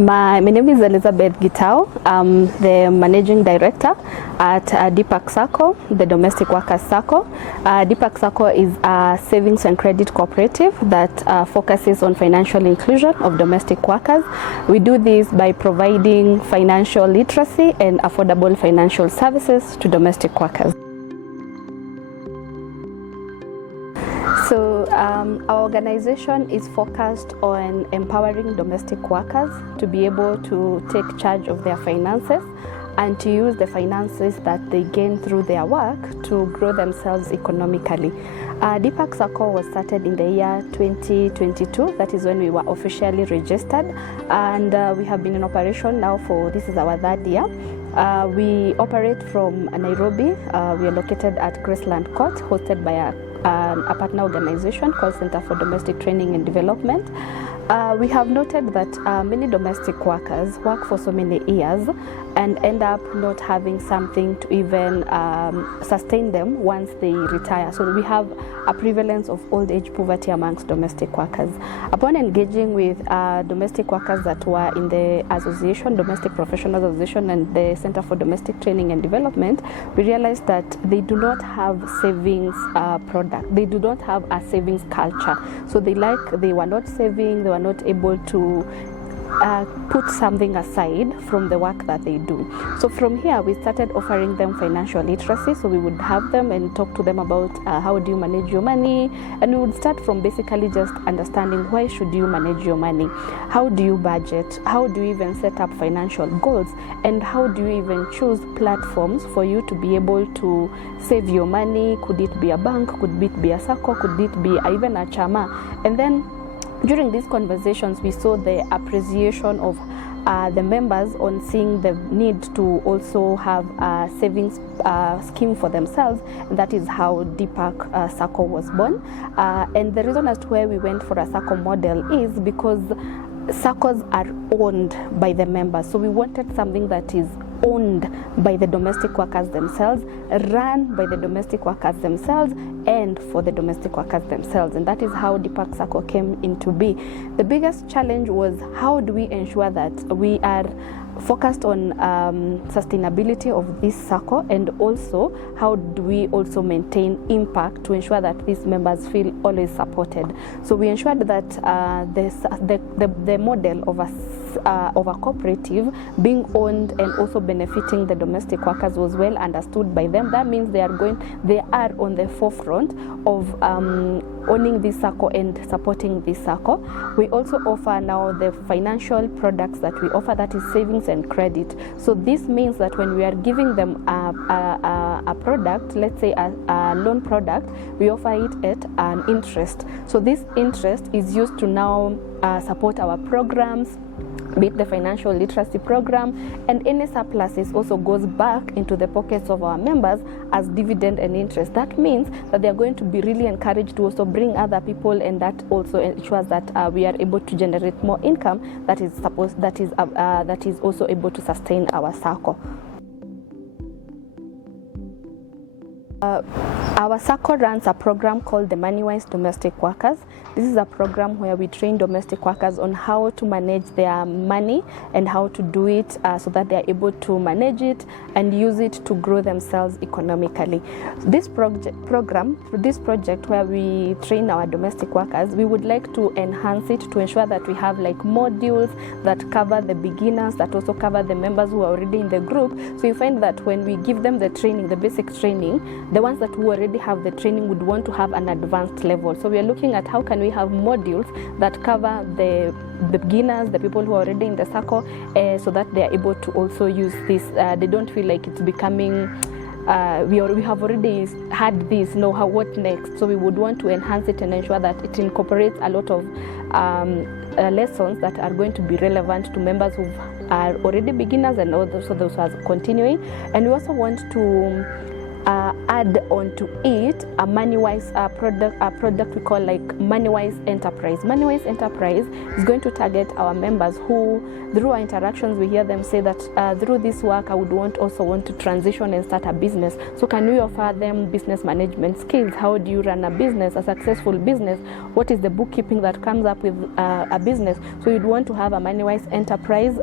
My name is Elizabeth Gitao. I'm the Managing Director at DPAK Sacco, the Domestic Workers Sacco. DPAK Sacco is a savings and credit cooperative that focuses on financial inclusion of domestic workers. We do this by providing financial literacy and affordable financial services to domestic workers. So our organization is focused on empowering domestic workers to be able to take charge of their finances and to use the finances that they gain through their work to grow themselves economically. DPAK Sacco was started in the year 2022. That is when we were officially registered, and we have been in operation now for, this is our third year. We operate from Nairobi. We are located at Graceland Court, hosted by a partner organization called Center for Domestic Training and Development. We have noted that many domestic workers work for so many years and end up not having something to even sustain them once they retire. So we have a prevalence of old age poverty amongst domestic workers. Upon engaging with domestic workers that were in the association, Domestic Professionals Association and the Center for Domestic Training and Development, we realized that they do not have savings product. They do not have a savings culture. So they were not saving, they were not able to put something aside from the work that they do. So from here we started offering them financial literacy. So we would have them and talk to them about how do you manage your money, and we would start from basically just understanding why should you manage your money, how do you budget, how do you even set up financial goals, and how do you even choose platforms for you to be able to save your money. Could it be a bank, could it be a sacco, could it be even a chama? And then during these conversations, we saw the appreciation of the members on seeing the need to also have a savings scheme for themselves, and that is how DPAK Sacco was born. And the reason as to why we went for a Sacco model is because SACCOs are owned by the members. So we wanted something that is owned by the domestic workers themselves, run by the domestic workers themselves, and for the domestic workers themselves. And that is how DPAK Sacco came into be. The biggest challenge was how do we ensure that we are focused on sustainability of this Sacco, and also how do we also maintain impact to ensure that these members feel always supported. So we ensured that the model of a cooperative being owned and also benefiting the domestic workers was well understood by them. That means they are on the forefront of owning this Sacco and supporting this Sacco. We also offer now the financial products that we offer, that is savings and credit. So this means that when we are giving them a product, let's say a loan product, we offer it at an interest. So this interest is used to now support our programs, be it the financial literacy program, and any surpluses also goes back into the pockets of our members as dividend and interest. That means that they are going to be really encouraged to also bring other people, and that also ensures that we are able to generate more income that is also able to sustain our Sacco. Our Sacco runs a program called the Money-Wise Domestic Workers. This is a program where we train domestic workers on how to manage their money and how to do it so that they are able to manage it and use it to grow themselves economically. This project where we train our domestic workers, we would like to enhance it to ensure that we have like modules that cover the beginners, that also cover the members who are already in the group. So you find that when we give them the training, the basic training, the ones that who already have the training would want to have an advanced level. So we are looking at how can we have modules that cover the beginners, the people who are already in the Sacco, so that they are able to also use this. They don't feel like it's becoming we have already had this, what next? So we would want to enhance it and ensure that it incorporates a lot of lessons that are going to be relevant to members who are already beginners and also those who are continuing. And we also want to add onto it a money-wise product we call like money-wise enterprise. Money-wise enterprise is going to target our members who, through our interactions, we hear them say that through this work I would also want to transition and start a business. So can we offer them business management skills? How do you run a business, a successful business? What is the bookkeeping that comes up with a business? So you'd want to have a money-wise enterprise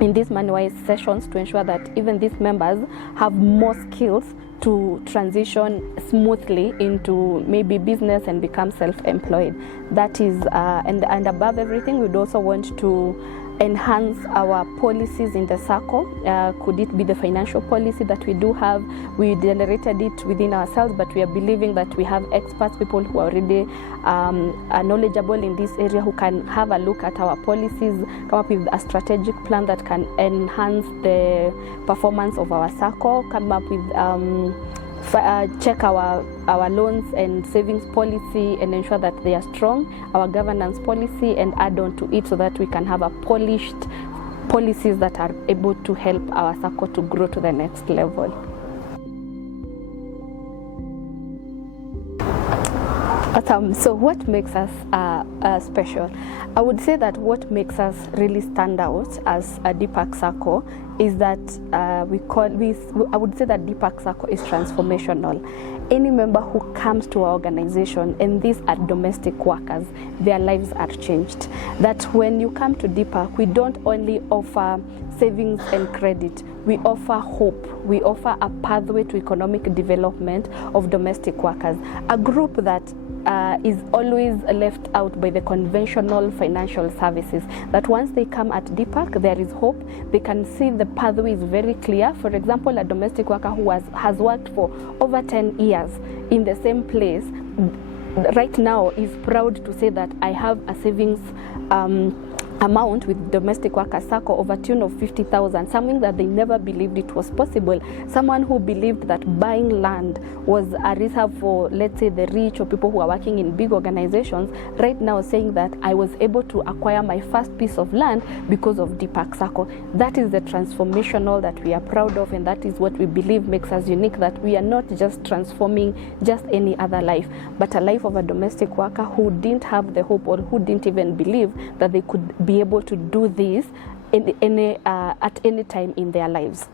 in these money-wise sessions to ensure that even these members have more skills to transition smoothly into maybe business and become self-employed. That is, and above everything, we'd also want to enhance our policies in the SACCO. Could it be the financial policy that we do have? We generated it within ourselves, but we are believing that we have experts, people who are already are knowledgeable in this area, who can have a look at our policies, come up with a strategic plan that can enhance the performance of our SACCO, come up with check our loans and savings policy and ensure that they are strong, our governance policy, and add on to it so that we can have a polished policies that are able to help our SACCO to grow to the next level. Awesome. So what makes us special? I would say that what makes us really stand out as a DPAK Sacco is that I would say that DPAK Sacco is transformational. Any member who comes to our organization, and these are domestic workers, their lives are changed. That when you come to DPAK, we don't only offer savings and credit, we offer hope, we offer a pathway to economic development of domestic workers, a group that is always left out by the conventional financial services. That once they come at DPAK, there is hope. They can see the pathway is very clear. For example, a domestic worker who has worked for over 10 years in the same place right now is proud to say that I have a savings amount with domestic worker SACCO over tune of 50,000, something that they never believed it was possible. Someone who believed that buying land was a reserve for, let's say, the rich or people who are working in big organizations, right now saying that I was able to acquire my first piece of land because of DPAK Sacco. That is the transformational that we are proud of, and that is what we believe makes us unique, that we are not just transforming just any other life, but a life of a domestic worker who didn't have the hope or who didn't even believe that they could be able to do this at any time in their lives.